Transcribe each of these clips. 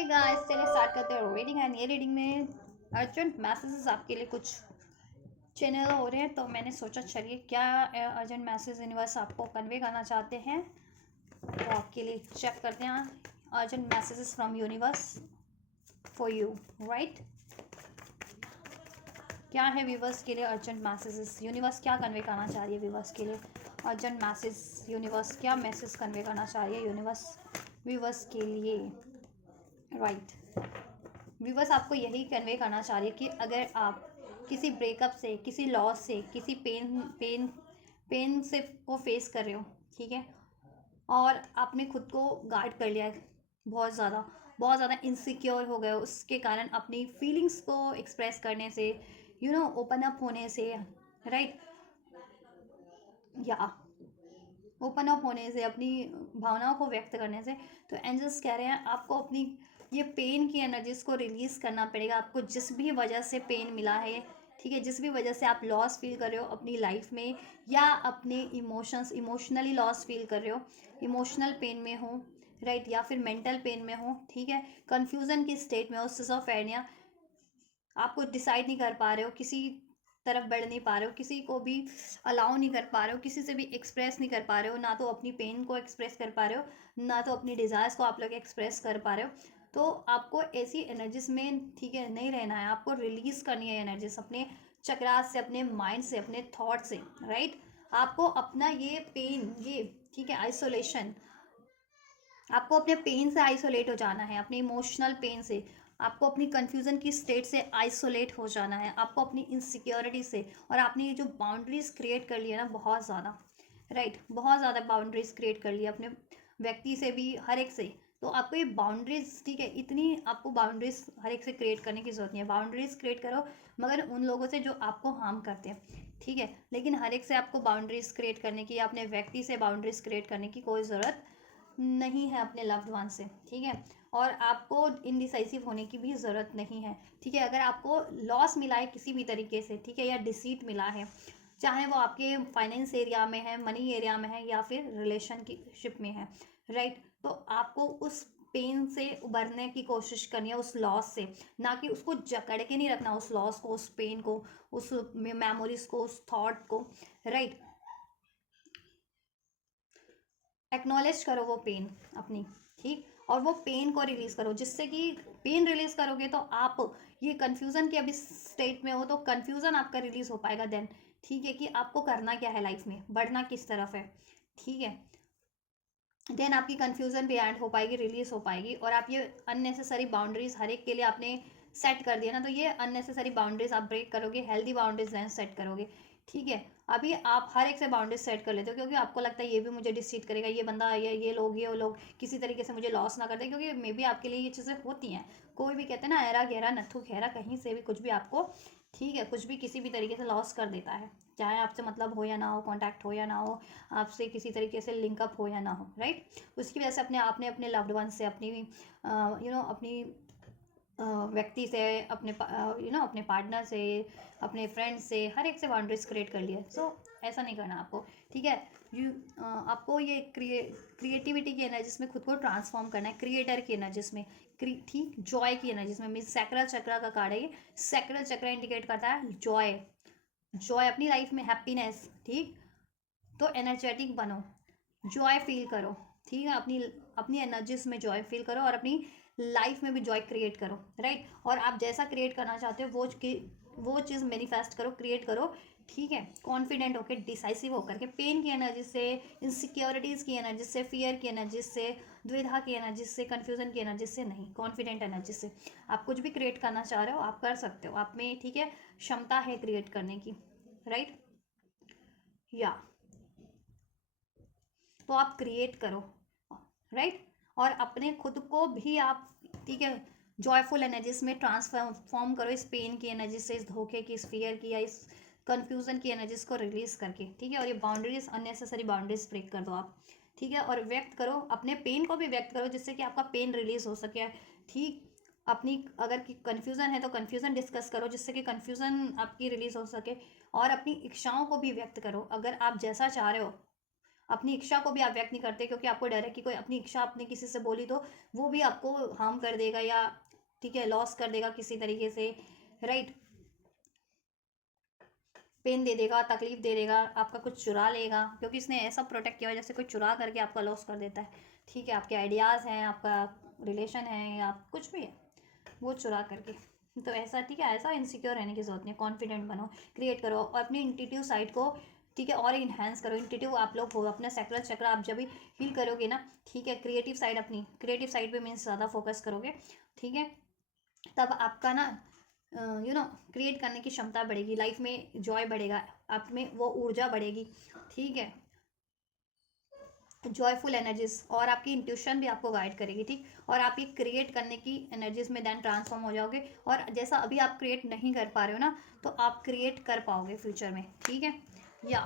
Hey guys, चलिए start करते हैं रीडिंग। एंड ये रीडिंग में अर्जेंट मैसेजेस आपके लिए कुछ चैनल हो रहे हैं, तो मैंने सोचा चलिए क्या अर्जेंट मैसेज यूनिवर्स आपको कन्वे करना चाहते हैं, तो आपके लिए चेक करते हैं। Urgent messages from universe for you, right. क्या है व्यूवर्स के लिए अर्जेंट मैसेजेस? यूनिवर्स क्या कन्वे करना चाह रही है व्यूवर्स के लिए? अर्जेंट मैसेज यूनिवर्स क्या मैसेज कन्वे करना चाह रही है यूनिवर्स व्यूवर्स के लिए, राइट। व्यूवर्स आपको यही कन्वे करना चाह रही है कि अगर आप किसी ब्रेकअप से, किसी लॉस से, किसी पेन से को फेस कर रहे हो, ठीक है, और आपने खुद को गार्ड कर लिया है, बहुत ज़्यादा इनसिक्योर हो गए हो, उसके कारण अपनी फीलिंग्स को एक्सप्रेस करने से, ओपन अप होने से, राइट, या ओपन अप होने से, अपनी भावनाओं को व्यक्त करने से, तो एंजल्स कह रहे हैं आपको अपनी ये पेन की एनर्जीज को रिलीज करना पड़ेगा। आपको जिस भी वजह से पेन मिला है, ठीक है, जिस भी वजह से आप लॉस फील कर रहे हो अपनी लाइफ में, या अपने इमोशनली लॉस फील कर रहे हो, इमोशनल पेन में हो, राइट, या फिर मेंटल पेन में हो, ठीक है, कंफ्यूजन की स्टेट में हो, सिजोफ्रेनिया, आपको डिसाइड नहीं कर पा रहे हो, किसी तरफ बढ़ नहीं पा रहे हो, किसी को भी अलाउ नहीं कर पा रहे हो, किसी से भी एक्सप्रेस नहीं कर पा रहे हो, ना तो अपनी पेन को एक्सप्रेस कर पा रहे हो, ना तो अपनी डिज़ायर्स को आप लोग एक्सप्रेस कर पा रहे हो। तो आपको ऐसी एनर्जीज में, ठीक है, नहीं रहना है, आपको रिलीज करनी है एनर्जीज अपने चक्रास से, अपने माइंड से, अपने थॉट से, राइट। आपको अपना ये पेन, ये, ठीक है, आइसोलेशन, आपको अपने पेन से आइसोलेट हो जाना है, अपने इमोशनल पेन से, आपको अपनी कंफ्यूजन की स्टेट से आइसोलेट हो जाना है, आपको अपनी इनसिक्योरिटी से, और आपने ये जो बाउंड्रीज क्रिएट कर लिया ना, बहुत ज़्यादा, राइट, बहुत ज़्यादा बाउंड्रीज क्रिएट कर लिया अपने व्यक्ति से भी, हर एक से। तो आपको ये बाउंड्रीज, ठीक है, इतनी आपको बाउंड्रीज हर एक से क्रिएट करने की जरूरत नहीं है। बाउंड्रीज क्रिएट करो मगर उन लोगों से जो आपको हार्म करते हैं, ठीक है, लेकिन हर एक से आपको बाउंड्रीज क्रिएट करने की, या अपने व्यक्ति से बाउंड्रीज क्रिएट करने की कोई ज़रूरत नहीं है अपने लव्ड वन से, ठीक है। और आपको इनडिसाइसिव होने की भी ज़रूरत नहीं है, ठीक है। अगर आपको लॉस मिला है किसी भी तरीके से, ठीक है, या डिसीट मिला है, चाहे वो आपके फाइनेंस एरिया में है, मनी एरिया में है, या फिर रिलेशन की शिप में है, राइट, तो आपको उस पेन से उबरने की कोशिश करनी है, उस लॉस से, ना कि उसको जकड़ के नहीं रखना, उस लॉस को, उस पेन को, उस मेमोरीज को, उस थॉट को, राइट। एक्नॉलेज करो वो पेन अपनी, ठीक, और वो पेन को रिलीज करो, जिससे कि पेन रिलीज करोगे तो आप ये कंफ्यूजन के अभी स्टेट में हो, तो कंफ्यूजन आपका रिलीज हो पाएगा देन, ठीक है, कि आपको करना क्या है लाइफ में, बढ़ना किस तरफ है, ठीक है। देन आपकी कंफ्यूजन भी एंड हो पाएगी, रिलीज हो पाएगी, और आप ये अननेसेसरी बाउंड्रीज हर एक के लिए आपने सेट कर दिया ना, तो ये अननेसेसरी बाउंड्रीज आप ब्रेक करोगे, हेल्दी बाउंड्रीज देन सेट करोगे, ठीक है। अभी आप हर एक से बाउंड्रीज सेट कर लेते हो क्योंकि आपको लगता है ये भी मुझे डिसीट करेगा, ये बंदा, ये लोग, ये लोग किसी तरीके से मुझे लॉस ना कर दे, क्योंकि मे बी आपके लिए ये चीज़ें होती हैं। कोई भी कहते हैं ना, ऐरा गहरा नत्थु खैरा, कहीं से भी कुछ भी आपको, ठीक है, कुछ भी किसी भी तरीके से लॉस कर देता है, चाहे आपसे मतलब हो या ना हो, कॉन्टैक्ट हो या ना हो, आपसे किसी तरीके से लिंकअप हो या ना हो, राइट। उसकी वजह से अपने आपने अपने लव्ड वन से, अपनी अपनी व्यक्ति से, अपने अपने पार्टनर से, अपने फ्रेंड से, हर एक से बाउंड्रीज क्रिएट कर लिया। सो ऐसा नहीं करना आपको, ठीक है। यू आपको ये क्रिएटिविटी की एनर्जीज में खुद को ट्रांसफॉर्म करना है, क्रिएटर की एनर्जीज में, ठीक, जॉय की एनर्जीज में। मीन सैक्रल चक्र का कार्ड है ये। सैक्रल चक्र इंडिकेट करता है जॉय, जॉय अपनी लाइफ में, हैप्पीनेस, ठीक। तो एनर्जेटिक बनो, जॉय फील करो, ठीक है, अपनी अपनी एनर्जीज में जॉय फील करो, और अपनी लाइफ में भी जॉय क्रिएट करो, राइट। और आप जैसा क्रिएट करना चाहते हो वो चीज़ मैनिफेस्ट करो, क्रिएट करो, ठीक है, कॉन्फिडेंट होकर, डिसाइसिव होकर के, पेन की एनर्जी से, इनसिक्योरिटीज़ की एनर्जी से, फियर की एनर्जी से, द्विधा की एनर्जी से, कन्फ्यूजन की एनर्जी से नहीं, कॉन्फिडेंट एनर्जी से। आप कुछ भी क्रिएट करना चाह रहे हो, आप कर सकते हो, आप में, ठीक है, क्षमता है क्रिएट करने की, राइट, या तो आप क्रिएट करो, राइट। और अपने खुद को भी आप, ठीक है, जॉयफुल एनर्जीज में ट्रांसफॉर्म करो, इस पेन की एनर्जी से, इस धोखे की, इस फियर की, या इस कंफ्यूजन की एनर्जीज को रिलीज करके, ठीक है। और ये बाउंड्रीज, अननेसेसरी बाउंड्रीज ब्रेक कर दो आप, ठीक है। और व्यक्त करो, अपने पेन को भी व्यक्त करो, जिससे कि आपका पेन रिलीज हो सके, ठीक। अपनी अगर कन्फ्यूजन है तो कन्फ्यूजन डिस्कस करो, जिससे कि कन्फ्यूजन आपकी रिलीज हो सके। और अपनी इच्छाओं को भी व्यक्त करो, अगर आप जैसा चाह रहे हो, अपनी इच्छा को भी आप व्यक्त नहीं करते, क्योंकि आपको डर है कि कोई अपनी इच्छा आपने किसी से बोली तो वो भी आपको हार्म कर देगा, या ठीक है लॉस कर देगा किसी तरीके से, राइट, पेन दे देगा, तकलीफ दे देगा, आपका कुछ चुरा लेगा, क्योंकि इसने ऐसा प्रोटेक्ट किया वजह से कोई चुरा करके आपका लॉस कर देता है, ठीक है, आपके आइडियाज़ हैं, आपका रिलेशन है, या कुछ भी है वो चुरा करके। तो ऐसा, ठीक है, ऐसा इनसिक्योर रहने की जरूरत नहीं, कॉन्फिडेंट बनो, क्रिएट करो, और अपनी इंट्यूटिव साइड को, ठीक है, और इन्हेंस करो। इंट्यूटिव आप लोग हो, अपना सैक्रल चक्र आप जब भी फील करोगे ना, ठीक है, क्रिएटिव साइड, अपनी क्रिएटिव साइड पे मीन्स ज़्यादा फोकस करोगे, ठीक है, तब आपका ना क्रिएट करने की क्षमता बढ़ेगी, लाइफ में जॉय बढ़ेगा, आप में वो ऊर्जा बढ़ेगी, ठीक है, जॉयफुल एनर्जीज, और आपकी इंट्यूशन भी आपको गाइड करेगी, ठीक, और आप ये क्रिएट करने की एनर्जीज में देन ट्रांसफॉर्म हो जाओगे, और जैसा अभी आप क्रिएट नहीं कर पा रहे हो ना, तो आप क्रिएट कर पाओगे फ्यूचर में, ठीक है। या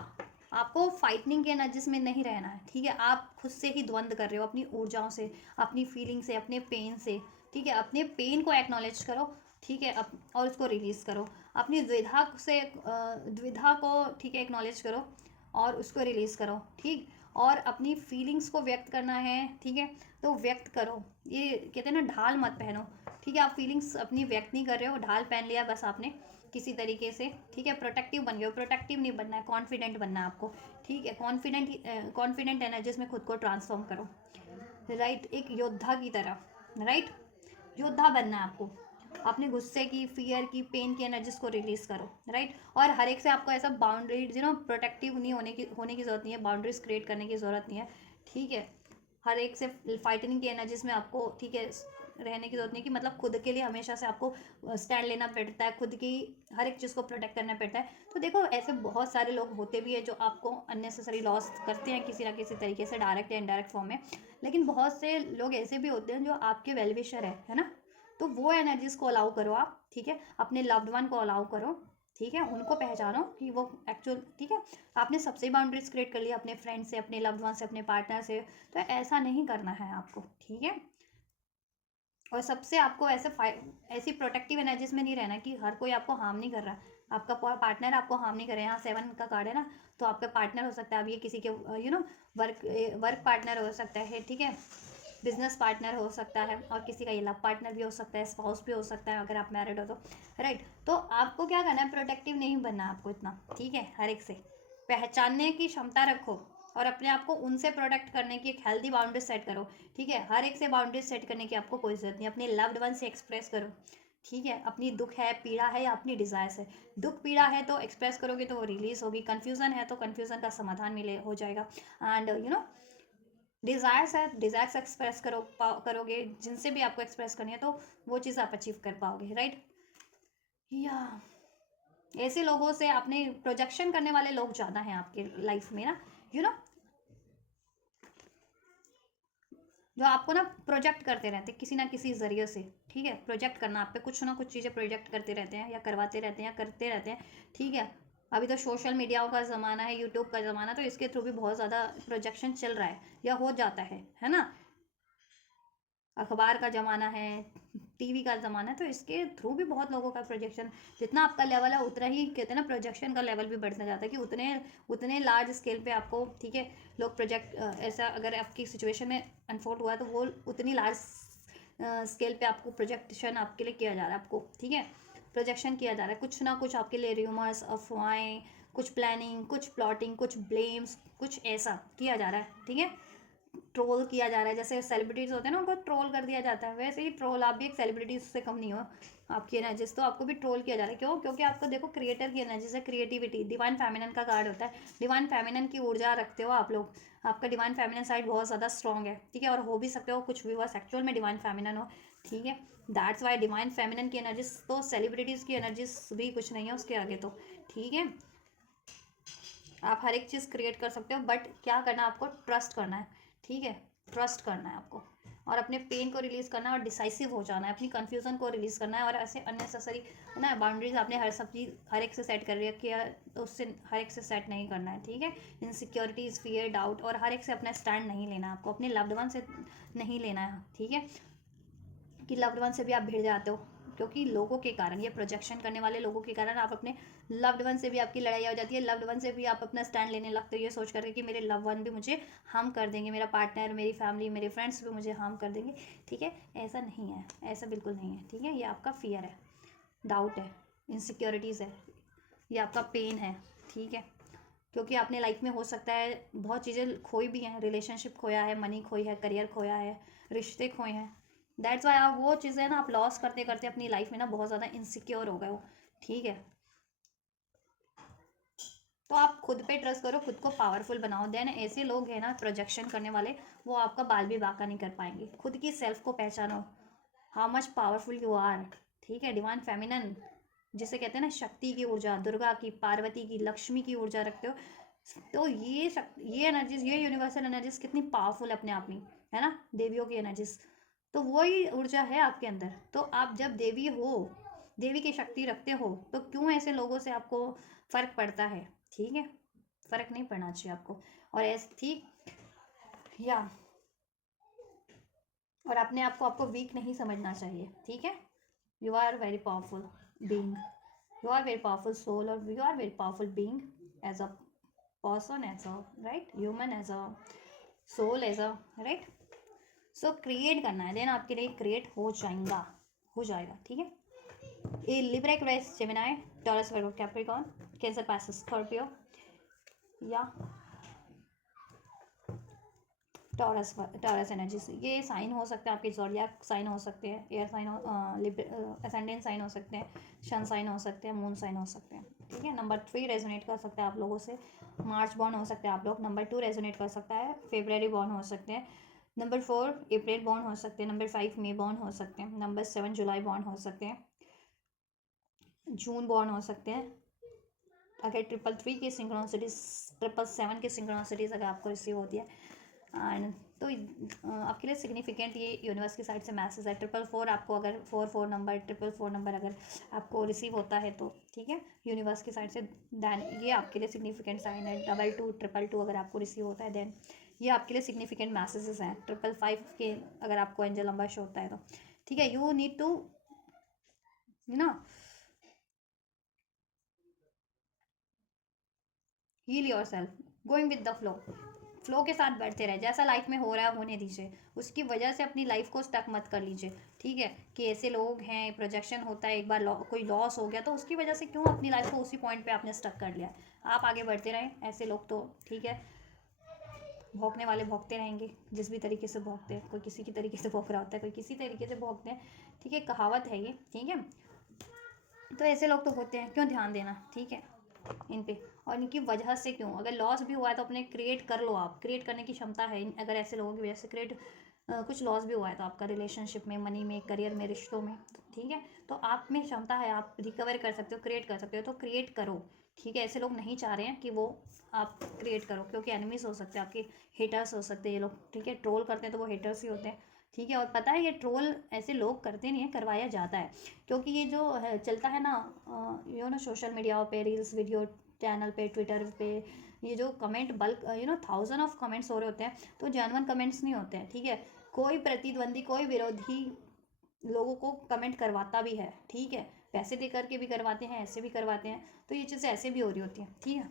आपको फाइटिंग की एनर्जीज में नहीं रहना है, ठीक है, आप खुद से ही द्वंद्व कर रहे हो अपनी ऊर्जाओं से, अपनी फीलिंग से, अपने पेन से, ठीक है, अपने पेन को एक्नॉलेज करो, ठीक है, और उसको रिलीज करो, अपनी द्विधा से द्विधा को, ठीक है, एक्नॉलेज करो और उसको रिलीज करो, ठीक, और अपनी फीलिंग्स को व्यक्त करना है, ठीक है, तो व्यक्त करो, ये कहते हैं ना ढाल मत पहनो, ठीक है, आप फीलिंग्स अपनी व्यक्त नहीं कर रहे हो, ढाल पहन लिया बस आपने किसी तरीके से, ठीक है, प्रोटेक्टिव बन गए हो, प्रोटेक्टिव नहीं बनना है, कॉन्फिडेंट बनना है आपको, ठीक है, कॉन्फिडेंट एनर्जीज में खुद को ट्रांसफॉर्म करो, राइट, एक योद्धा की तरह, राइट, योद्धा बनना है आपको, अपने गुस्से की, फियर की, पेन की एनर्जीज को रिलीज करो, राइट, और हर एक से आपको ऐसा बाउंड्रीज प्रोटेक्टिव नहीं होने की जरूरत नहीं है, बाउंड्रीज क्रिएट करने की जरूरत नहीं है, ठीक है, हर एक से फाइटिंग की एनर्जीज में आपको, ठीक है, रहने की जरूरत नहीं, कि मतलब खुद के लिए हमेशा से आपको स्टैंड लेना पड़ता है, खुद की हर एक चीज़ को प्रोटेक्ट करना पड़ता है। तो देखो ऐसे बहुत सारे लोग होते भी है जो आपको अननेसेसरी लॉस करते हैं किसी ना किसी तरीके से, डायरेक्ट या इनडायरेक्ट फॉर्म में, लेकिन बहुत से लोग ऐसे भी होते हैं जो आपके वेलविशर है ना, तो वो एनर्जीज को अलाउ करो आप, ठीक है, अपने लव्ड वन को अलाउ करो, ठीक है, उनको पहचानो कि वो एक्चुअल, ठीक है, आपने सबसे बाउंड्रीज क्रिएट कर लिया, अपने फ्रेंड से, अपने लव्ड वन से, अपने पार्टनर से, तो ऐसा नहीं करना है आपको, ठीक है, और सबसे आपको ऐसी प्रोटेक्टिव एनर्जीज में नहीं रहना कि हर कोई आपको हार्म नहीं कर रहा, आपका पार्टनर आपको हार्म नहीं कर रहा है, यहाँ 7 का कार्ड है ना, तो आपका पार्टनर हो सकता है, अब ये किसी के वर्क वर्क पार्टनर हो सकता है, ठीक है, बिजनेस पार्टनर हो सकता है, और किसी का ये लव पार्टनर भी हो सकता है, स्पाउस भी हो सकता है अगर आप मैरिड हो तो, राइट, तो आपको क्या करना है, प्रोटेक्टिव नहीं बनना आपको इतना, ठीक है, हर एक से पहचानने की क्षमता रखो, और अपने आप को उनसे प्रोटेक्ट करने की एक हेल्दी बाउंड्री सेट करो, ठीक है, हर एक से बाउंड्री सेट करने की आपको कोई जरूरत नहीं, अपने लव्ड वन से एक्सप्रेस करो, ठीक है, अपनी दुख है, पीड़ा है, या अपनी डिजायर्स है, दुख पीड़ा है तो एक्सप्रेस करोगे तो वो रिलीज होगी, कन्फ्यूजन है तो कन्फ्यूजन का समाधान मिले हो जाएगा, एंड डिज़ायर्स है, डिज़ायर्स एक्सप्रेस करोगे, जिनसे भी आपको एक्सप्रेस करनी है तो वो चीज़ आप अचीव कर पाओगे, राइट, या ऐसे लोगों से अपने प्रोजेक्शन करने वाले लोग ज़्यादा हैं आपके लाइफ में ना, यू नो जो आपको ना प्रोजेक्ट करते रहते हैं किसी ना किसी जरिए से, ठीक है, प्रोजेक्ट करना आप पे, कुछ ना कुछ चीज़ें प्रोजेक्ट करते रहते हैं, या करवाते रहते हैं, या करते रहते हैं, ठीक है, अभी तो सोशल मीडिया का ज़माना है, यूट्यूब का ज़माना, तो इसके थ्रू भी बहुत ज़्यादा प्रोजेक्शन चल रहा है या हो जाता है ना, अखबार का ज़माना है, टीवी का ज़माना है, तो इसके थ्रू भी बहुत लोगों का प्रोजेक्शन, जितना आपका लेवल है उतना ही कहते हैं ना प्रोजेक्शन का लेवल भी बढ़ता जाता है, कि उतने उतने लार्ज स्केल पे आपको, ठीक है, लोग प्रोजेक्ट, ऐसा अगर आपकी सिचुएशन में अनफोल्ड हुआ है तो वो उतनी लार्ज स्केल पे आपको प्रोजेक्शन आपके लिए किया जा रहा है, आपको, ठीक है, प्रोजेक्शन किया जा रहा है, कुछ ना कुछ आपके लिए र्यूमर्स, अफवाहें, कुछ प्लानिंग, कुछ प्लॉटिंग, कुछ ब्लेम्स, कुछ ऐसा किया जा रहा है, ठीक है, ट्रोल किया जा रहा है, जैसे सेलिब्रिटीज होते हैं ना उनको ट्रोल कर दिया जाता है, वैसे ही ट्रोल आप भी एक सेलिब्रिटीज से कम नहीं हो, आपकी एनर्जीज तो आपको भी ट्रोल किया जा रहा है, क्यों, क्योंकि आपको देखो क्रिएटर की एनर्जीज है, क्रिएटिविटी, डिवाइन फेमिनिन का कार्ड होता है, डिवाइन फेमिनिन की ऊर्जा रखते हो आप लोग, आपका डिवाइन फेमिनिन साइड बहुत ज़्यादा स्ट्रॉग है, ठीक है, और हो भी सकते हो कुछ व्यूअर्स एक्चुअल में डिवाइन फेमिनिन हो, ठीक है, दैट्स वाई डिवाइन फेमिनिन की एनर्जीज तो सेलिब्रिटीज़ की एनर्जीज भी कुछ नहीं है उसके आगे, तो ठीक है, आप हर एक चीज़ क्रिएट कर सकते हो, बट क्या करना है आपको, ट्रस्ट करना है, ठीक है, ट्रस्ट करना है आपको, और अपने पेन को रिलीज़ करना है, और डिसाइसिव हो जाना है, अपनी कन्फ्यूज़न को रिलीज़ करना है, और ऐसे अननेसेसरी है ना बाउंड्रीज आपने हर सब चीज़ हर एक से सेट कर रखी है, तो उससे हर एक से सेट नहीं करना है, ठीक है, इनसिक्योरिटीज़, फियर, डाउट, और हर एक से अपना स्टैंड नहीं लेना आपको, अपने लव्ड वन से नहीं लेना है, ठीक है, कि लव्ड वन से भी आप भिड़ जाते हो, क्योंकि लोगों के कारण, ये प्रोजेक्शन करने वाले लोगों के कारण आप अपने लव्ड वन से भी आपकी लड़ाई हो जाती है, लव्ड वन से भी आप अपना स्टैंड लेने लगते हो ये सोच करके कि मेरे लव वन भी मुझे हार्म कर देंगे, मेरा पार्टनर, मेरी फैमिली, मेरे फ्रेंड्स भी मुझे हार्म कर देंगे। ठीक है, ऐसा नहीं है, ऐसा बिल्कुल नहीं है। ठीक है, ये आपका फियर है, डाउट है, इनसिक्योरिटीज़ है, ये आपका पेन है। ठीक है, क्योंकि आपने लाइफ में हो सकता है बहुत चीज़ें खोई भी हैं, रिलेशनशिप खोया है, मनी खोई है, करियर खोया है, रिश्ते खोए हैं। दैट्स वाई आप वो चीज़ें ना आप लॉस करते करते अपनी लाइफ में ना बहुत ज़्यादा इनसिक्योर हो गए हो। ठीक है, तो आप खुद पे ट्रस्ट करो, खुद को पावरफुल बनाओ। देन ऐसे लोग हैं ना प्रोजेक्शन करने वाले, वो आपका बाल भी बांका नहीं कर पाएंगे। खुद की सेल्फ को पहचानो, how much powerful you are. ठीक है, डिवाइन फेमिनन जिसे कहते हैं ना, शक्ति की ऊर्जा, दुर्गा की, पार्वती की, लक्ष्मी की ऊर्जा रखते हो। तो ये एनर्जीज, ये यूनिवर्सल एनर्जीज कितनी पावरफुल अपने आप में, है ना, देवियों की एनर्जीज। तो वही ऊर्जा है आपके अंदर। तो आप जब देवी हो, देवी की शक्ति रखते हो, तो क्यों ऐसे लोगों से आपको फर्क पड़ता है? ठीक है, फर्क नहीं पड़ना चाहिए आपको। और ऐसे ठीक या और अपने आप को आपको वीक नहीं समझना चाहिए। ठीक है, you are very powerful being, you are very powerful soul, or you are very powerful being as a person, as a right human, as a soul, as a right। So create करना है, then आपके लिए create हो जाएगा। ठीक है, ये Libra Aquarius Gemini Taurus Virgo Capricorn cancer Pisces Scorpio या टॉरस एनर्जीज, ये साइन हो सकते हैं आपके, ज़ोडिएक साइन हो सकते हैं, एयर साइन, असेंडेंट साइन हो सकते हैं, सन साइन हो सकते हैं, मून साइन हो सकते हैं। ठीक है, नंबर 3 रेजोनेट कर सकता है आप लोगों से, मार्च बॉर्न हो सकते हैं आप लोग। नंबर 2 रेजोनेट कर सकता है, फेब्रवरी बॉर्न हो सकते हैं। नंबर 4 अप्रैल बॉर्न हो सकते हैं। नंबर 5 मई बॉर्न हो सकते हैं। नंबर 7 जुलाई बॉर्न हो सकते हैं, जून बॉर्न हो सकते हैं। अगर 333 की सिंक्रोनिसिटीज, 777 की सिंक्रोनिसिटीज अगर आपको रिसीव होती है, एंड तो आपके लिए सिग्निफिकेंट ये यूनिवर्स की साइड से मैसेज है। 444 आपको अगर 44 नंबर, 444 नंबर अगर आपको रिसीव होता है तो ठीक है, यूनिवर्स की साइड से, दैन ये आपके लिए सिग्निफिकेंट साइन है। 22 222 अगर आपको रिसीव होता है, देन ये आपके लिए सिग्निफिकेंट मैसेजेस हैं। 555 के अगर आपको एंजल नंबर शो होता है तो ठीक है, यू नीड टू ना heal yourself, going with the flow. Flow के साथ बढ़ते रहे, जैसा लाइफ में हो रहा है होने दीजिए, उसकी वजह से अपनी लाइफ को स्टक मत कर लीजिए। ठीक है, कि ऐसे लोग हैं, प्रोजेक्शन होता है, एक बार कोई लॉस हो गया तो उसकी वजह से क्यों अपनी लाइफ को उसी पॉइंट पे आपने स्टक कर लिया। आप आगे बढ़ते रहें, ऐसे लोग तो ठीक है, भौंकने वाले भौंकते रहेंगे, जिस भी तरीके से भौंकते हैं, कोई किसी की तरीके से भौंक रहा होता है, कोई किसी तरीके से भौंकते हैं। ठीक है, कहावत है ये। ठीक है, तो ऐसे लोग तो होते हैं, क्यों ध्यान देना। ठीक है, इन पे, और इनकी वजह से क्यों, अगर लॉस भी हुआ है तो अपने क्रिएट कर लो, आप क्रिएट करने की क्षमता है। अगर ऐसे लोगों की वजह से कुछ लॉस भी हुआ है तो आपका रिलेशनशिप में, मनी में, करियर में, रिश्तों में, ठीक है, तो आप में क्षमता है, आप रिकवर कर सकते हो, क्रिएट कर सकते हो, तो क्रिएट करो। ठीक है, ऐसे लोग नहीं चाह रहे हैं कि वो आप क्रिएट करो, क्योंकि एनिमीज हो सकते हैं आपके, हेटर्स हो सकते हैं ये लोग। ठीक है, ट्रोल करते हैं तो वो हेटर्स ही होते हैं। ठीक है, और पता है ये ट्रोल ऐसे लोग करते नहीं है, करवाया जाता है, क्योंकि ये जो है चलता है ना, सोशल मीडिया पे, रील्स वीडियो चैनल पे, ट्विटर पे, ये जो कमेंट बल्क 1000 ऑफ कमेंट्स हो रहे होते हैं, तो जेन्युइन कमेंट्स नहीं होते हैं। ठीक है, कोई प्रतिद्वंदी, कोई विरोधी लोगों को कमेंट करवाता भी है। ठीक है, पैसे दे करके भी करवाते हैं, ऐसे भी करवाते हैं, तो ये चीज़ें ऐसे भी हो रही होती हैं। ठीक है,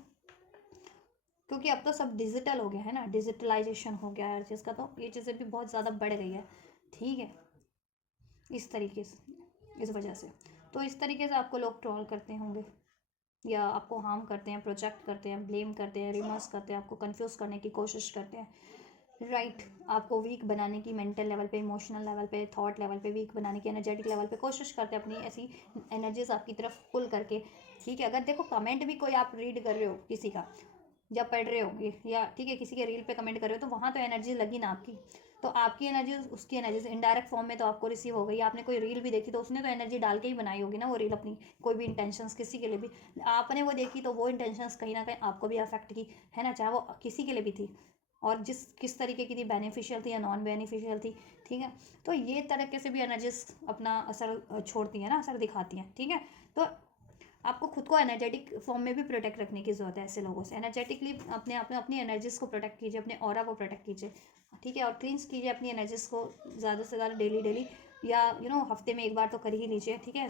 क्योंकि अब तो सब डिजिटल हो गया है ना, डिजिटलाइजेशन हो गया है हर चीज़ का, तो ये चीज़ें भी बहुत ज़्यादा बढ़ गई है। ठीक है, इस तरीके से, इस वजह से, तो इस तरीके से आपको लोग ट्रोल करते होंगे, या आपको हार्म करते हैं, प्रोजेक्ट करते हैं, ब्लेम करते हैं, रिमर्स करते हैं, आपको कंफ्यूज करने की कोशिश करते हैं। राइट, आपको वीक बनाने की, मेंटल लेवल पे, इमोशनल लेवल पे, थॉट लेवल पे वीक बनाने की, एनर्जेटिक लेवल पे कोशिश करते हैं, अपनी ऐसी एनर्जीज आपकी तरफ पुल करके। ठीक है, अगर देखो कमेंट भी कोई आप रीड कर रहे हो किसी का, जब पढ़ रहे हो या ठीक है किसी के रील पे कमेंट कर रहे हो, तो वहाँ तो एनर्जी लगी ना आपकी, तो आपकी एनर्जी उसकी एनर्जी इनडायरेक्ट फॉर्म में तो आपको रिसीव हो गई। आपने कोई रील भी देखी तो उसने तो एनर्जी डाल के ही बनाई होगी ना वो रील, अपनी कोई भी इंटेंशंस किसी के लिए भी आपने वो देखी, तो वो इंटेंशंस कहीं ना कहीं आपको भी अफेक्ट की, है ना, चाहे वो किसी के लिए भी थी, और किस तरीके की थी, बेनिफिशियल थी या नॉन बेनिफिशियल थी। ठीक है, तो ये तरीके से भी एनर्जीज अपना असर छोड़ती हैं ना, असर दिखाती हैं। ठीक है, तो आपको खुद को एनर्जेटिक फॉर्म में भी प्रोटेक्ट रखने की ज़रूरत है। ऐसे लोगों से एनर्जेटिकली अपने आप में अपनी एनर्जीज को प्रोटेक्ट कीजिए, अपने ऑरा को प्रोटेक्ट कीजिए। ठीक है, और क्लींस कीजिए अपनी एनर्जीज को ज़्यादा से ज़्यादा डेली डेली, या हफ्ते में एक बार तो कर ही लीजिए, ठीक है।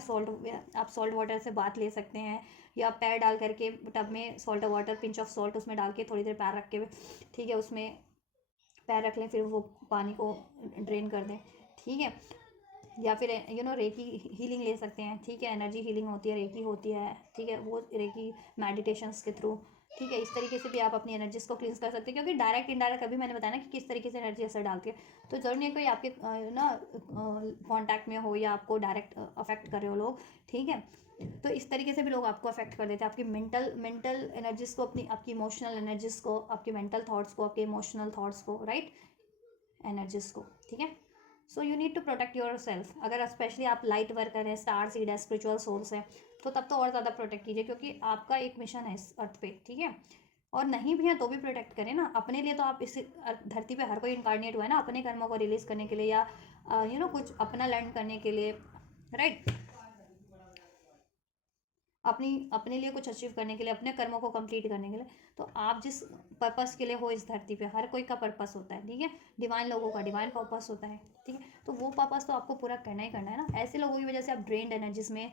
आप सॉल्ट वाटर से बात ले सकते हैं, या पैर डाल करके टब में salt water, pinch of salt उसमें डाल के थोड़ी देर पैर रख के, ठीक है, उसमें पैर रख लें, फिर वो पानी को ड्रेन कर दें, ठीक है। या फिर रेकी हीलिंग ले सकते हैं, ठीक है, एनर्जी हीलिंग होती है, रेकी होती है, ठीक है, वो रेकी मेडिटेशंस के थ्रू, ठीक है। इस तरीके से भी आप अपनी एनर्जीज को क्लींस कर सकते हैं, क्योंकि डायरेक्ट इनडायरेक्ट अभी मैंने बताया ना कि किस तरीके से एनर्जी असर डालती है। तो जरूरी नहीं है कोई आपके कांटेक्ट में हो या आपको डायरेक्ट अफेक्ट कर रहे हो लोग, ठीक है। तो इस तरीके से भी लोग आपको अफेक्ट कर देते हैं, आपकी मेंटल एनर्जीज को, अपनी आपकी इमोशनल एनर्जीज को, आपके मेंटल थॉट्स को, आपके इमोशनल थॉट्स को, राइट, एनर्जीज को, ठीक है। So you need to protect yourself. अगर स्पेशली आप लाइट वर्कर हैं, स्टार सीड है, स्पिरिचुअल सोर्स है, तो तब तो और ज़्यादा प्रोटेक्ट कीजिए, क्योंकि आपका एक मिशन है इस अर्थ पे, ठीक है। और नहीं भी है तो भी प्रोटेक्ट करें ना, अपने लिए तो आप इस धरती पे हर कोई इनकारनेट हुआ है ना, अपने कर्मों को रिलीज करने के लिए, या कुछ अपना लर्न करने के लिए, राइट, अपने लिए कुछ अचीव करने के लिए, अपने कर्मों को कंप्लीट करने के लिए। तो आप जिस पर्पस के लिए हो इस धरती पे, हर कोई का पर्पस होता है, ठीक है। डिवाइन लोगों का डिवाइन पर्पस होता है, ठीक है। तो वो पर्पस तो आपको पूरा करना ही करना है ना। ऐसे लोगों की वजह से आप ड्रेन्ड एनर्जीज में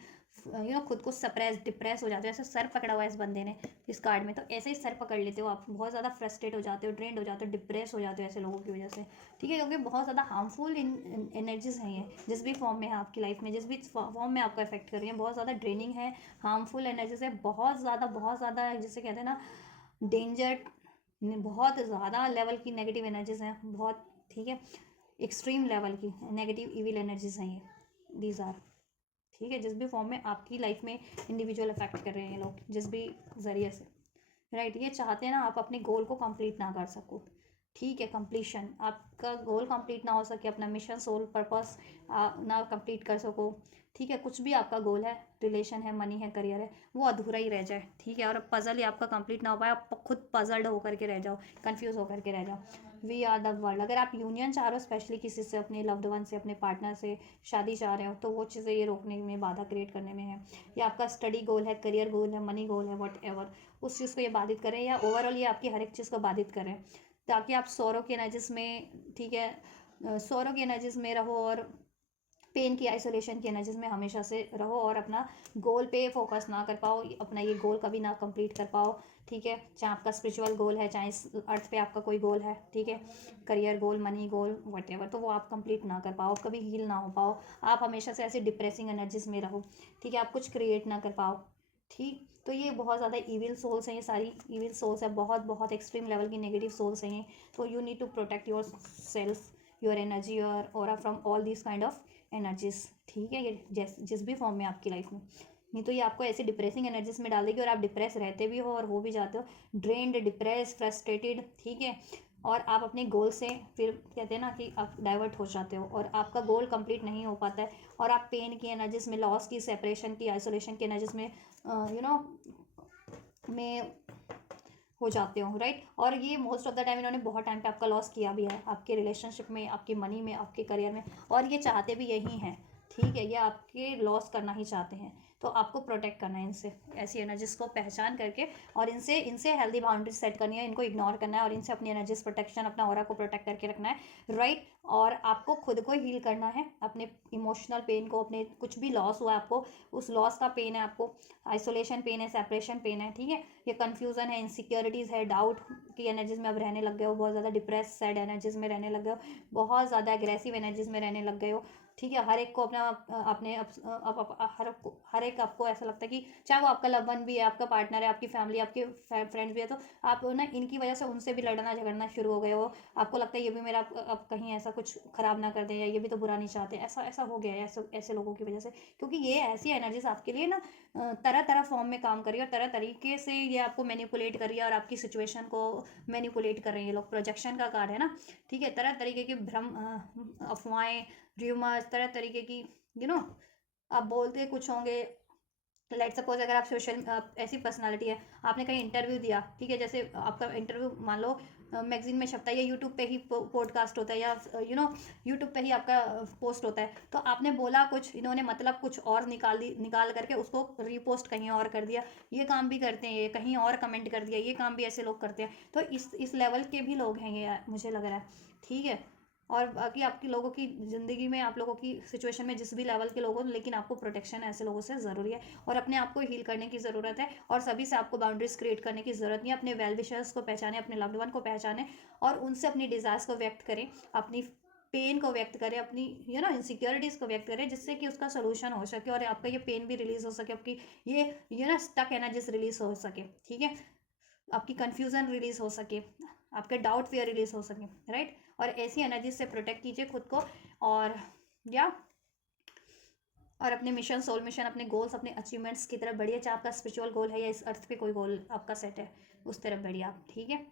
खुद को सप्रेस डिप्रेस हो जाते हो। ऐसे सर पकड़ा हुआ है इस बंदे ने इस कार्ड में, तो ऐसे ही सर पकड़ लेते हो आप, बहुत ज़्यादा फ्रस्ट्रेट हो जाते हो, ड्रेन्ड हो जाते हो, डिप्रेस हो जाते हो ऐसे लोगों की वजह से, ठीक है। क्योंकि बहुत ज़्यादा हार्मफुल एनर्जीज हैं ये, जिस भी फॉर्म में है आपकी लाइफ में, जिस भी फॉर्म में आपको इफेक्ट कर रही है, बहुत ज़्यादा ड्रेनिंग है, हार्मफुल एनर्जीज है, बहुत ज़्यादा जिसे कहते हैं ना डेंजर, बहुत ज़्यादा लेवल की नेगेटिव एनर्जीज हैं, बहुत, ठीक है, एक्सट्रीम लेवल की नेगेटिव इविल एनर्जीज हैं ये, दीज आर, ठीक है। जिस भी फॉर्म में आपकी लाइफ में इंडिविजुअल अफेक्ट कर रहे हैं ये लोग, जिस भी जरिए से, राइट। ये चाहते हैं ना आप अपने गोल को कंप्लीट ना कर सको, ठीक है, कंप्लीशन, आपका गोल कंप्लीट ना हो सके, अपना मिशन सोल पर्पस ना कंप्लीट कर सको, ठीक है। कुछ भी आपका गोल है, रिलेशन है, मनी है, करियर है, वो अधूरा ही रह जाए, ठीक है। और पजल ही आपका कंप्लीट ना हो पाए, आप खुद पजल्ड होकर के रह जाओ, कंफ्यूज होकर के रह जाओ। We are the world. अगर आप यूनियन चाह रहे हो, स्पेशली किसी से, अपने लव्ड वन से, अपने पार्टनर से शादी चाह रहे हो, तो वो चीज़ें ये रोकने में, बाधा क्रिएट करने में है। या आपका स्टडी गोल है, करियर गोल है, मनी गोल है, वट एवर, उस चीज़ को ये बाधित करें, या ओवरऑल ये आपकी हर एक चीज़ को बाधित करें, ताकि आप सौरों की एनर्जीज में, ठीक है, सौरों की एनर्जीज में रहो, और पेन की, आइसोलेशन की एनर्जीज में हमेशा से रहो, और अपना गोल पे फोकस ना कर पाओ, अपना ये गोल कभी ना कंप्लीट कर पाओ, ठीक है। चाहे आपका स्पिरिचुअल गोल है, चाहे इस अर्थ पे आपका कोई गोल है, ठीक है, career goal, money goal, what ever, तो वो आप कंप्लीट ना कर पाओ, कभी हील ना हो पाओ, आप हमेशा से ऐसे डिप्रेसिंग एनर्जीज में रहो, ठीक है, आप कुछ क्रिएट ना कर पाओ, ठीक। तो ये बहुत ज़्यादा इविल सोल्स हैं, ये सारी इविल सोल्स है, बहुत बहुत एक्सट्रीम लेवल की नेगेटिव सोल्स हैं ये। तो you need to protect yourself, your energy, your aura from all this kind of energies, ठीक है। ये जिस भी फॉर्म में आपकी लाइफ में, नहीं तो ये आपको ऐसी डिप्रेसिंग एनर्जीज में डाल देगी, और आप डिप्रेस रहते भी हो और हो भी जाते हो, ड्रेन्ड, डिप्रेस, फ्रस्ट्रेटेड, ठीक है। और आप अपने गोल से फिर कहते हैं ना कि आप डाइवर्ट हो जाते हो, और आपका गोल कंप्लीट नहीं हो पाता है, और आप पेन की एनर्जीज में, लॉस की, सेपरेशन की, आइसोलेशन की एनर्जीज में में हो जाते हो, राइट। और ये मोस्ट ऑफ द टाइम इन्होंने बहुत टाइम पे आपका लॉस किया भी है, आपके रिलेशनशिप में, आपके मनी में, आपके करियर में, और ये चाहते भी यही हैं, ठीक है। ये आपके लॉस करना ही चाहते हैं, तो आपको प्रोटेक्ट करना है इनसे, ऐसी एनर्जीज को पहचान करके, और इनसे इनसे हेल्दी बाउंड्रीज सेट करनी है, इनको इग्नोर करना है, और इनसे अपनी एनर्जीज प्रोटेक्शन, अपना ऑरा को प्रोटेक्ट करके रखना है, राइट। और आपको खुद को हील करना है, अपने इमोशनल पेन को, अपने कुछ भी लॉस हुआ है आपको, उस लॉस का पेन है आपको, आइसोलेशन पेन है, सेपरेशन पेन है, ठीक है, ये कन्फ्यूज़न है, इनसिक्योरिटीज़ है, डाउट की एनर्जीज में अब रहने लग गए हो, बहुत ज़्यादा डिप्रेस, सैड एनर्जीज में रहने लग गए हो, बहुत ज़्यादा एग्रेसिव एनर्जीज में रहने लग गए हो, ठीक है। हर एक को अपना अपने हर एक आपको ऐसा लगता है कि चाहे वो आपका लव वन भी है, आपका पार्टनर है, आपकी फैमिली, आपके फ्रेंड्स भी है, तो आप ना इनकी वजह से उनसे भी लड़ना झगड़ना शुरू हो गए हो। आपको लगता है ये भी मेरा अब कहीं ऐसा कुछ खराब ना कर दे, या ये भी तो बुरा नहीं चाहते, ऐसा ऐसा हो गया है ऐसे ऐसे लोगों की वजह से, क्योंकि ये ऐसी एनर्जीज आपके लिए ना तरह तरह फॉर्म में काम कर रही है, और तरह तरीके से ये आपको मैनिपुलेट कर रही है, और आपकी सिचुएशन को मैनिपुलेट कर रही है। ये लोग प्रोजेक्शन का कार्ड है ना, ठीक है, तरह तरीके की भ्रम, अफवाहें, र्यूमर्स, तरह तरीके की, आप बोलते कुछ होंगे। लेट सपोज अगर आप ऐसी पर्सनालिटी है, आपने कहीं इंटरव्यू दिया, ठीक है, जैसे आपका इंटरव्यू मान लो मैगजीन में छपता है, या यूट्यूब पे ही पॉडकास्ट होता है, या यूट्यूब पे ही आपका पोस्ट होता है, तो आपने बोला कुछ, इन्होंने मतलब कुछ और निकाल करके उसको रीपोस्ट कहीं और कर दिया। ये काम भी करते हैं, ये कहीं और कमेंट कर दिया, ये काम भी ऐसे लोग करते हैं। तो इस लेवल के भी लोग हैं ये, मुझे लग रहा है, ठीक है। और बाकी आपकी लोगों की ज़िंदगी में, आप लोगों की सिचुएशन में जिस भी लेवल के लोग हो, लेकिन आपको प्रोटेक्शन ऐसे लोगों से ज़रूरी है और अपने आप को हील करने की ज़रूरत है और सभी से आपको बाउंड्रीज क्रिएट करने की ज़रूरत नहीं है। अपने वेल विशर्स को पहचाने, अपने लव्ड वन को पहचाने और उनसे अपनी डिज़ायर्स को व्यक्त करें, अपनी पेन को व्यक्त करें, अपनी इनसिक्योरिटीज़ को व्यक्त करें, जिससे कि उसका सोल्यूशन हो सके और आपका ये पेन भी रिलीज़ हो सके, आपकी ये स्टक एनर्जीज रिलीज़ हो सके, ठीक है, आपकी कन्फ्यूज़न रिलीज़ हो सके, आपके डाउट फियर रिलीज़ हो सके, राइट। और ऐसी एनर्जी से प्रोटेक्ट कीजिए खुद को और या और अपने मिशन, सोल मिशन, अपने गोल्स, अपने अचीवमेंट्स की तरफ बढ़िए। चाहे आपका स्पिरिचुअल गोल है या इस अर्थ पे कोई गोल आपका सेट है, उस तरफ बढ़िए आप, ठीक है।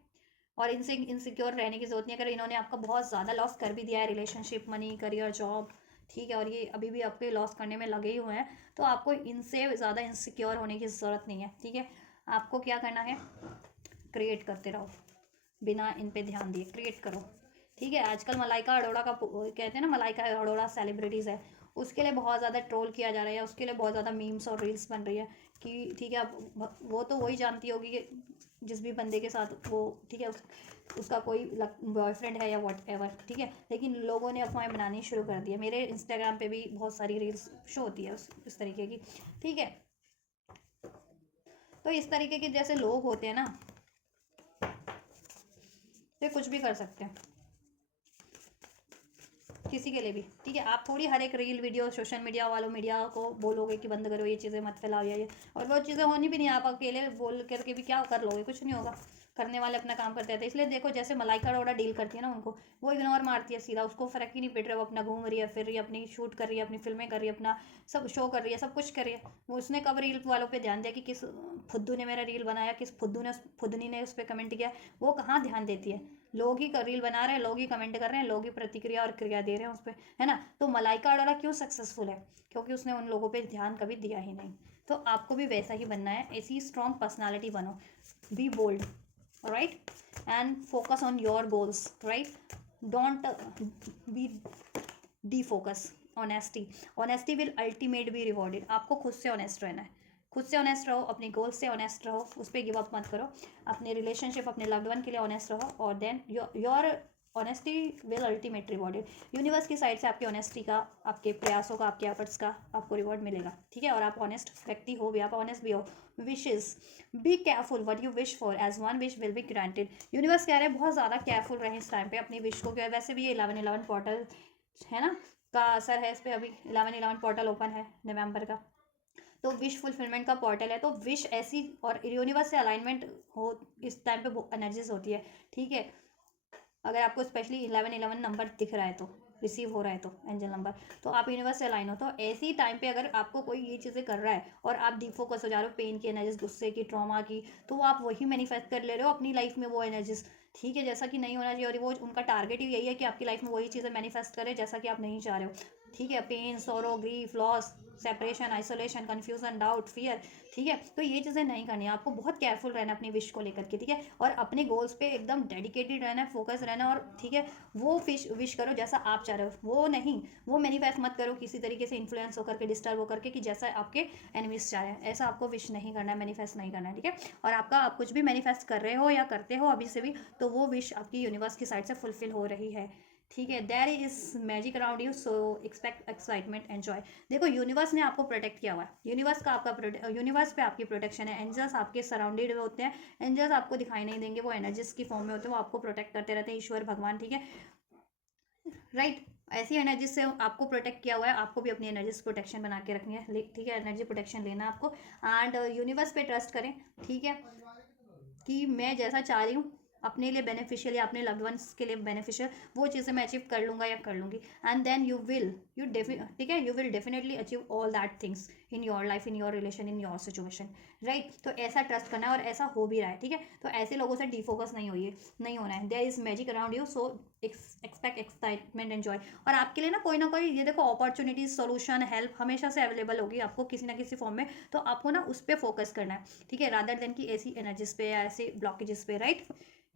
और इनसे इनसिक्योर रहने की जरूरत नहीं है। अगर इन्होंने आपका बहुत ज़्यादा लॉस कर भी दिया है, रिलेशनशिप, मनी, करियर, जॉब, ठीक है, और ये अभी भी आपके लॉस करने में लगे ही हुए हैं, तो आपको इनसे ज़्यादा इनसिक्योर होने की ज़रूरत नहीं है, ठीक है। आपको क्या करना है, क्रिएट करते रहो, बिना इन पे ध्यान दिए क्रिएट करो, ठीक है। आजकल मलाइका अरोड़ा का कहते हैं ना, मलाइका अरोड़ा सेलिब्रिटीज़ है, उसके लिए बहुत ज़्यादा ट्रोल किया जा रहा है, उसके लिए बहुत ज़्यादा मीम्स और रील्स बन रही है कि ठीक है, अब वो तो वही जानती होगी कि जिस भी बंदे के साथ वो, ठीक है, उसका कोई बॉयफ्रेंड है या वट एवर, ठीक है, लेकिन लोगों ने अफवाहें बनानी शुरू कर दी है। मेरे इंस्टाग्राम पे भी बहुत सारी रील्स शो होती है उस तरीके की, ठीक है। तो इस तरीके के जैसे लोग होते हैं ना, तो कुछ भी कर सकते हैं किसी के लिए भी, ठीक है। आप थोड़ी हर एक रील वीडियो सोशल मीडिया वालों, मीडिया को बोलोगे कि बंद करो ये चीज़ें मत फैलाओ या ये, और वो चीज़ें होनी भी नहीं। आप अकेले बोल करके भी क्या कर लोगे, कुछ नहीं होगा। करने वाले अपना काम करते रहते हैं। इसलिए देखो, जैसे मलाइका अरोड़ा डील करती है ना उनको, वो इग्नोर मारती है सीधा, उसको फर्क ही नहीं पड़ रहा, वो अपना घूम रही है, फिर रही है, अपनी शूट कर रही है, अपनी फिल्में कर रही है, अपना सब शो कर रही है, सब कुछ कर रही है। वो उसने कब रील वालों पे ध्यान दिया कि किस फुद्दू ने मेरा रील बनाया, किस फुद्दनी ने उस पर कमेंट किया, वो कहाँ ध्यान देती है। लोग ही रील बना रहे हैं, लोग ही कमेंट कर रहे हैं, लोग ही प्रतिक्रिया और क्रिया दे रहे हैं उस पर, है ना। तो मलाइका अरोड़ा क्यों सक्सेसफुल है, क्योंकि उसने उन लोगों पे ध्यान कभी दिया ही नहीं। तो आपको भी वैसा ही बनना है, ऐसी स्ट्रॉन्ग पर्सनालिटी बनो, be bold, right, and focus on your goals, right, don't be defocus. Honesty, honesty will ultimate be rewarded. आपको खुद से ऑनेस्ट रहना है, खुद से ऑनेस्ट रहो, अपने गोल से ऑनेस्ट रहो, उस पर गिव अप मत करो, अपने रिलेशनशिप, अपने लव्ड वन के लिए ऑनेस्ट रहो, और then your honesty will ultimate rewarded. Universe की साइड से आपकी ऑनेस्टी का, आपके प्रयासों का, आपके एफर्ट्स का आपको रिवॉर्ड मिलेगा, ठीक है। और आप ऑनेस्ट व्यक्ति हो भी, आप ऑनेस्ट भी हो। Wishes, be careful what you wish for, as one wish will be granted. Universe कह रहे हैं बहुत ज़्यादा केयरफुल रहें इस टाइम पे अपनी विश को, वैसे भी ये 11/11 पोर्टल है ना का असर है इस पर। अभी 11/11 पोर्टल ओपन है नवंबर का, तो विश फुलफिलमेंट का पोर्टल है, तो विश ऐसी और यूनिवर्स से अलाइनमेंट हो इस टाइम पे एनर्जीज होती है, ठीक है। अगर आपको स्पेशली 11/11 नंबर दिख रहा है, तो रिसीव हो रहा है, तो एंजल नंबर, तो आप यूनिवर्स से अलाइन हो। तो ऐसी टाइम पे अगर आपको कोई ये चीज़ें कर रहा है और आप डिफोकस हो जा रहे हो पेन की एनर्जीज, गुस्से की, ट्रॉमा की, तो वो आप वही मैनिफेस्ट कर ले रहे हो अपनी लाइफ में, वो एनर्जीज, ठीक है, जैसा कि नहीं होना चाहिए। और वो उनका टारगेट ही यही है कि आपकी लाइफ में वही चीज़ें मैनिफेस्ट करें जैसा कि आप नहीं चाह रहे हो, ठीक है। पेन, सोरो, grief, loss, separation, isolation, confusion, doubt, fear, ठीक है। तो ये चीज़ें नहीं करनी है, आपको बहुत केयरफुल रहना अपनी विश को लेकर के, ठीक है। और अपने गोल्स पे एकदम डेडिकेटेड रहना है, फोकस रहना, और ठीक है, वो विश करो जैसा आप चाह रहे हो, वो नहीं, वो मैनिफेस्ट मत करो किसी तरीके से इन्फ्लुएंस होकर के, डिस्टर्ब होकर के, कि जैसा आपके एनिमीज चाह रहे हैं, ऐसा आपको विश नहीं करना है, मैनिफेस्ट नहीं करना है, ठीक है। और आपका, आप कुछ भी मैनिफेस्ट कर रहे हो या करते हो अभी से भी, तो वो विश आपकी यूनिवर्स की साइड से फुलफिल हो रही है, ठीक है। There is magic around you, so expect excitement, enjoy. देखो, यूनिवर्स ने आपको प्रोटेक्ट किया हुआ है, यूनिवर्स का आपका यूनिवर्स पे आपकी प्रोटेक्शन है, एंजल्स आपके सराउंडेड होते हैं, एंजल्स आपको दिखाई नहीं देंगे, वो एनर्जीज की फॉर्म में होते हैं, वो आपको प्रोटेक्ट करते रहते हैं, ईश्वर भगवान, ठीक है, राइट। ऐसी एनर्जी से आपको प्रोटेक्ट किया हुआ है, आपको भी अपनी एनर्जीज प्रोटेक्शन बना के रखनी है, ठीक है, एनर्जी प्रोटेक्शन लेना है आपको। एंड यूनिवर्स पे ट्रस्ट करें, ठीक है, कि मैं जैसा चाह रही हूँ अपने लिए बेनिफिशियल या अपने लव्ड वंस के लिए बेनिफिशियल, वो चीज़ें मैं अचीव कर लूँगा या कर लूँगी। एंड देन ठीक है, you will definitely achieve all that things in your life, in your relation, in your situation, right. तो ऐसा ट्रस्ट करना है और ऐसा हो भी रहा है, ठीक है। तो ऐसे लोगों से डिफोकस नहीं होना है। There is magic around you, so expect excitement, enjoy. और आपके लिए ना कोई ये देखो, अपॉर्चुनिटीज, सोल्यूशन, हेल्प हमेशा से अवेलेबल होगी आपको किसी ना किसी फॉर्म में, तो आपको ना उस पर फोकस करना है, ठीक है, रादर देन कि ऐसी एनर्जीज पे या ऐसे ब्लॉकेजेस पे, राइट।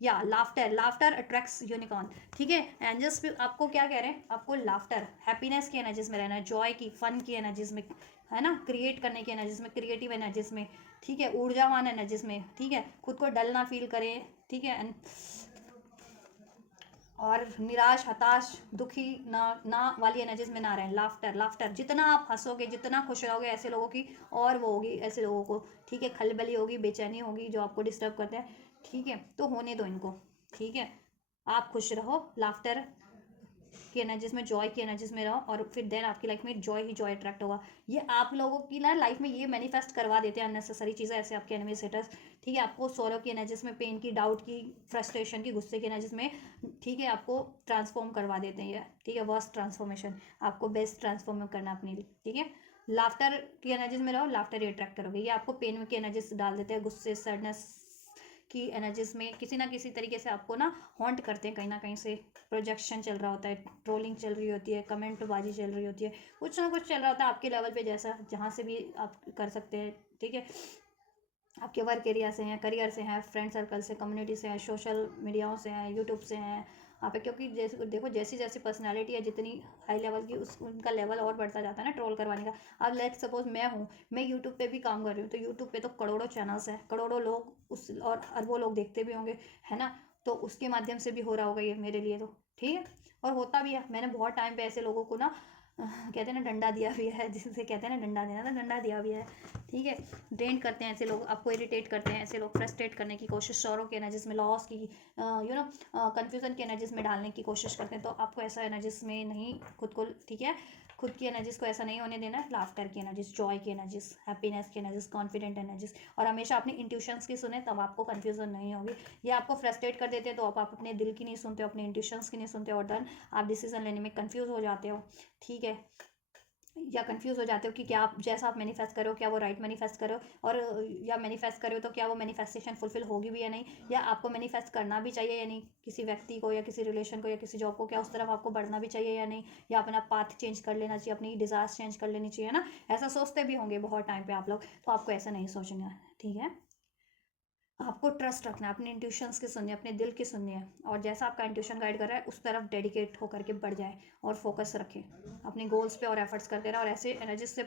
या लाफ्टर अट्रैक्ट्स यूनिकॉर्न, ठीक है। एंजल्स भी आपको क्या कह रहे हैं, आपको लाफ्टर, हैप्पीनेस की एनर्जीज में रहना है, जॉय की, फन की एनर्जीज में, है ना, क्रिएट करने की एनर्जीज में, क्रिएटिव एनर्जीज में, ठीक है, ऊर्जावान एनर्जीज में, ठीक है, खुद को डल ना फील करें, ठीक है। और निराश, हताश, दुखी ना वाली एनर्जीज में ना रहें। लाफ्टर, लाफ्टर, जितना आप हंसोगे, जितना खुश रहोगे, ऐसे लोगों की और वो होगी, ऐसे लोगों को, ठीक है, खलबली होगी, बेचैनी होगी, जो आपको डिस्टर्ब करते हैं, ठीक है, तो होने दो इनको, ठीक है। आप खुश रहो, लाफ्टर की एनर्जीज में, जॉय की एनर्जीज में रहो, और फिर देन आपकी लाइफ में जॉय ही जॉय अट्रैक्ट होगा। ये आप लोगों की ना लाइफ में ये मैनिफेस्ट करवा देते हैं अननेसेसरी चीज़ें, ऐसे आपके एनिमी सेटर्स, ठीक है। आपको सौरव की एनर्जीज में, पेन की, डाउट की, फ्रस्ट्रेशन की, गुस्से की एनर्जीज में, ठीक है, आपको ट्रांसफॉर्म करवा देते हैं ये, ठीक है। वर्स्ट ट्रांसफॉर्मेशन, आपको बेस्ट ट्रांसफॉर्म करना अपने लिए, ठीक है। लाफ्टर की एनर्जीज में रहो, लाफ्टर ही अट्रैक्ट करोगे। ये आपको पेन की एनर्जीज डाल देते हैं, गुस्से, सैडनेस की एनर्जीज में किसी ना किसी तरीके से आपको ना हॉन्ट करते हैं, कहीं ना कहीं से प्रोजेक्शन चल रहा होता है, ट्रोलिंग चल रही होती है, कमेंट बाजी चल रही होती है, कुछ ना कुछ चल रहा होता है आपके लेवल पे, जैसा जहाँ से भी आप कर सकते हैं, ठीक है। आपके वर्क एरिया से हैं, करियर से हैं, फ्रेंड सर्कल से, कम्युनिटी से हैं, सोशल मीडियाओं से हैं, यूट्यूब से हैं आप, क्योंकि जैसे देखो जैसी जैसी पर्सनालिटी है, जितनी हाई लेवल की, उस उनका लेवल और बढ़ता जाता है ना ट्रोल करवाने का। अब लेट सपोज मैं यूट्यूब पे भी काम कर रही हूँ, तो यूट्यूब पे तो करोड़ों चैनल्स हैं, करोड़ों लोग उस, और अरबों लोग देखते भी होंगे, है ना। तो उसके माध्यम से भी हो रहा होगा ये मेरे लिए, तो ठीक है, और होता भी है। मैंने बहुत टाइम पे ऐसे लोगों को ना कहते हैं ना डंडा दिया भी है, जिसे कहते हैं ना डंडा देना, तो डंडा दिया भी है, ठीक है। ड्रेन करते हैं ऐसे लोग, आपको इरिटेट करते हैं ऐसे लोग, फ्रस्ट्रेट करने की कोशिश, सौरों की एनर्जीज में, लॉस की, यू नो, कन्फ्यूजन की एनर्जीज में डालने की कोशिश करते हैं। तो आपको ऐसा एनर्जीज में नहीं खुद को, ठीक है, खुद की एनर्जीज को ऐसा नहीं होने देना है। लाफ्टर की एनर्जीज, जॉय की एनर्जीज, हैप्पीनेस की एनर्जीज, कॉन्फिडेंट एनर्जीज, और हमेशा अपनी इंट्यूशंस की सुने, तब आपको कन्फ्यूजन नहीं होगी। ये आपको फ्रस्ट्रेट कर देते हैं, तो आप अपने दिल की नहीं सुनते हो, अपने इंट्यूशंस की नहीं सुनते हो, और डन आप डिसीजन लेने में कन्फ्यूज हो जाते हो, ठीक है, या कंफ्यूज हो जाते हो कि क्या आप जैसा आप मैनिफेस्ट करो, क्या वो राइट मैनिफेस्ट करो, और या मैनिफेस्ट करो तो क्या वो मैनिफेस्टेशन फुलफिल होगी भी या नहीं, या आपको मैनिफेस्ट करना भी चाहिए या नहीं, किसी व्यक्ति को या किसी रिलेशन को या किसी जॉब को, क्या उस तरफ आपको बढ़ना भी चाहिए या नहीं, या अपना पाथ चेंज कर लेना चाहिए, अपनी डिज़ायर्स चेंज कर लेनी चाहिए ना। ऐसा सोचते भी होंगे बहुत टाइम पे आप लोग, तो आपको ऐसा नहीं सोचना है, ठीक है। आपको ट्रस्ट रखना है, अपने इंट्यूशंस की सुनिए, अपने दिल की सुनिए, और जैसा आपका इंट्यूशन गाइड कर रहा है उस तरफ डेडिकेट होकर के बढ़ जाए, और फोकस रखें अपने गोल्स पे, और एफर्ट्स करते रहें, और ऐसे एनर्जी से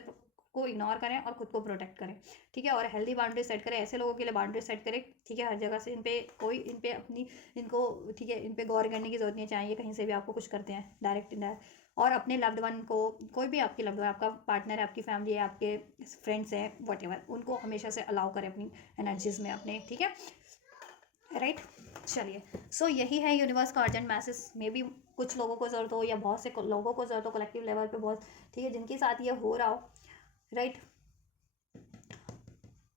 को इग्नोर करें और खुद को प्रोटेक्ट करें, ठीक है। और हेल्दी बाउंड्री सेट करें, ऐसे लोगों के लिए बाउंड्री सेट करें, ठीक है। हर जगह से इन पे अपनी, इनको, ठीक है, इन पे गौर करने की जरूरत नहीं चाहिए, कहीं से भी आपको कुछ करते हैं डायरेक्ट इनडायरेक्ट। और अपने लव्ड वन को, कोई भी आपकी लव्ड वन, आपका पार्टनर है, आपकी फैमिली है, आपके फ्रेंड्स हैं, वट उनको हमेशा से अलाउ करें अपनी एनर्जीज में अपने, ठीक है, राइट। चलिए, सो यही है यूनिवर्स का अर्जेंट मैसेज। मे बी कुछ लोगों को ज़रूरत हो, या बहुत से लोगों को ज़रूरत हो कलेक्टिव लेवल पे बहुत, ठीक है, जिनके साथ ये हो रहा हो, राइट।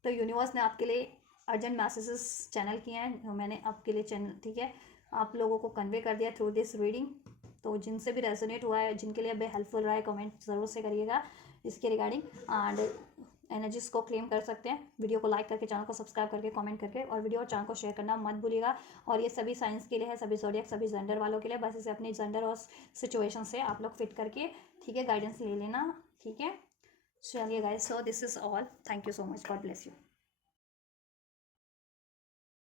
तो यूनिवर्स ने आपके लिए अर्जेंट मैसेजेस चैनल किए हैं, जो मैंने आपके लिए चैनल, ठीक है, आप लोगों को कन्वे कर दिया थ्रू दिस रीडिंग। तो जिनसे भी रेजोनेट हुआ है, जिनके लिए बे हेल्पफुल रहा है, कमेंट ज़रूर से करिएगा इसके रिगार्डिंग, एंड एनर्जीज को क्लेम कर सकते हैं। वीडियो को लाइक करके, चैनल को सब्सक्राइब करके, कमेंट करके, और वीडियो और चैनल को शेयर करना मत भूलिएगा। और ये सभी साइंस के लिए है, सभी ज़ोडिएक, सभी जेंडर वालों के लिए, बस इसे अपनी जेंडर और सिचुएशन से आप लोग फिट करके, ठीक है, गाइडेंस ले लेना, ठीक है। चलिए guys, so this is all, thank you so much, God bless you.